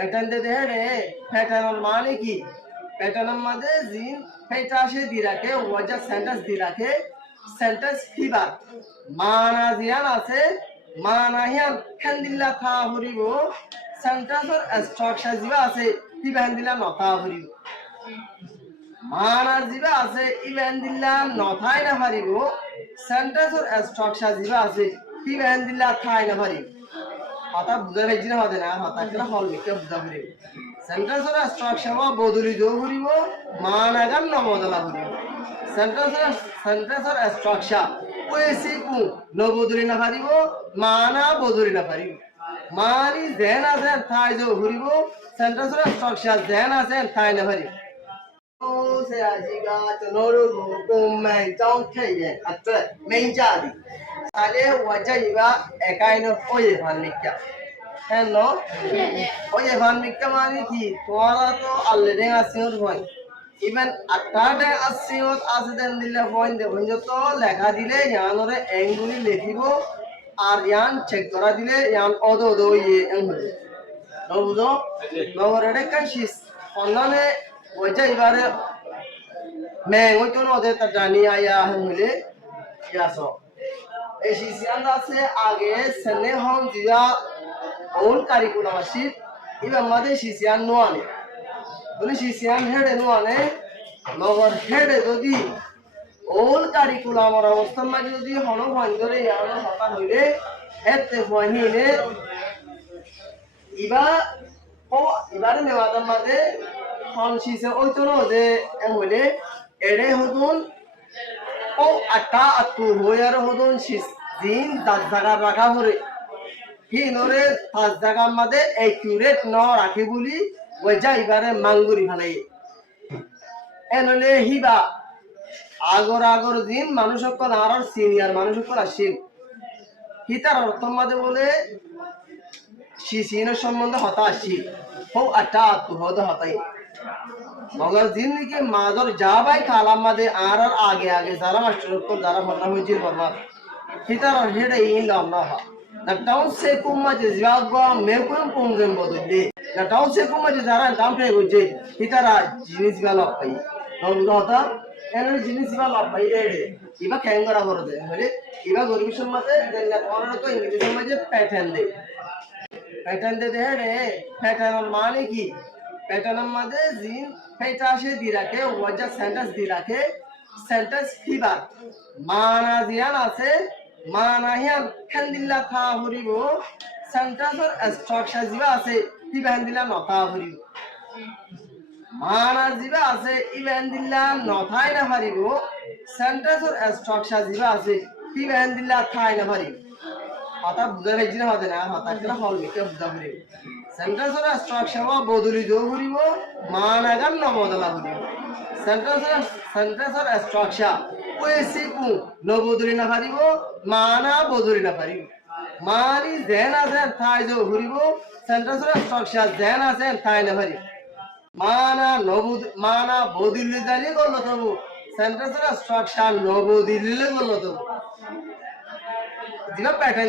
pattern দে রে pattern মানে কি প্যাটার্নের মধ্যে জিন এটা আসে দি রাখে ওয়াজা সেন্টেন্স দি রাখে সেন্টেন্স ফিবার মানা জিয়ান আছে মানা হিয়ান হ্যান্দিল্লা থা হরিব সেন্টেন্সর স্ট্রাকচার জিবা আছে ফিবা হ্যান্দিল্লা নথা হরিব মানার জিবা আছে ইবা হ্যান্দিল্লা নথাই না হারিব সেন্টেন্সর স্ট্রাকচার জিবা আছে ফিবা হ্যান্দিল্লা থাই না হারিব হতা বুঝা পাইছি না হতে না হতা কেন হল লিখে বুঝা পারিব সেন্টেন্সর স্ট্রাকচার বদলি যোগ করিব মানাগান ন বদলা করিব সেন্টেন্সর স্ট্রাকচার ওইসি কু ন বদলি না পারিব মানা বদলি না পারিব মানি জেন আছে থাই যোগ করিব সেন্টেন্সর স্ট্রাকচার জেন আছে থাই না পারিব ও সে আজিগা চনরু গোমেন চাও খেয়ে আচ্ছা মেইন চাদি তাহলে ওয়াজা ইবা একাইন ওয়ে ভান্নিকা হ্যালো ওয়ে ভান্নিকা মানে কি তোরা তো অলরেডি আসিওর হয় ইভেন আটাডে আসিওর আসদেন দিলে পয়েন্ট দেখুন তো লেখা দিলে ইয়ানরে এঙ্গুলি লিখিব আর ইয়ান চেক করা দিলে ইয়ান অদ অদ ইয়ে এং হবে বুঝো নগরের কাশিস অন্যনে ওয়াজা ইবারে मैं वो तो नोदे तजानी आया हमले यासो एशियान से आगे सने हम दिया ओन कारिकुलम आशित इबा मादे शिसियान नोआने बोले शिसियान हेडे नोआने मगर हेडे যদি ओन कारिकुलम और अवस्था में যদি হনো ভাঙ্গরে ইয়ানো হতা হইলে এতে হইনিনে ইবা ও ইবারে নেওয়াদার মাদে হন শিসে ওই তো নদে এমলে এড়ে হদুন ও আটা আতু হইয়ার হদুন শিস দিন 10 জায়গা রাখা হরে হি নরে 5 জায়গার মধ্যে একিউরেট ন রাখি বলি ওই যাইবারে মাঙ্গুরি ফেলাই এনলে হিবা আগর দিন মানুষকল আর সিনিয়র মানুষকল আসিল হিতার অর্থের মধ্যে বলে শিসিনের সম্বন্ধে হতা আসি ও আটা আতু হদ হতাই मगर जिंदगी मादर जाबाई खाला मदे आर आगे आगे सारा मास्टर को जारा फरना हुई जिल बरमा हितार हेडे इन लामना हा ना टाउन से कुमा जे जिवागो मेकुम पुंगम बदले ना टाउन से कुमा जे जारा काम पे होजे हितारा जिनिस गाला पाई नंदो होता एने जिनिस गाला पाई रे इबा केंगरा कर दे बोले इबा गरीबशन मते देना तोरा तो इंग्लिश में जे पैटर्न दे रे पैटर्न माने की প্যাটার্নের মধ্যে জিন এটা আসে দি রাখে ওয়াজা সেন্টেন্স দি রাখে সেন্টেন্স ফিবার মানা জিয়ান আছে মানা হিয়ান হ্যান্দিল্লা থা হরিব সেন্টেন্সর স্ট্রাকচার জিবা আছে ফিবা হ্যান্দিল্লা নথা হরিব মানার জিবা আছে ইবা হ্যান্দিল্লা নথাই না হারিব সেন্টেন্সর স্ট্রাকচার জিবা আছে ফিবা হ্যান্দিল্লা থাই না হারিব হতা বুঝা পাইছি না হতে না হতা কেন হল লিখে বুঝা পারিব সেন্টেন্সর স্ট্রাকচার বদলি যোগ করিব মানাগান ন বদলা করিব সেন্টেন্সর স্ট্রাকচার ওইসি কু ন বদলি না পারিব মানা বদলি না পারিব মানি জেন আছে থাই যোগ করিব সেন্টেন্সর স্ট্রাকচার জেন আছে থাই না পারিব মানা বদলি জানি করল তবু সেন্টেন্সর স্ট্রাকচার ন বদলিলে করল তবু দিবা প্যাটার্ন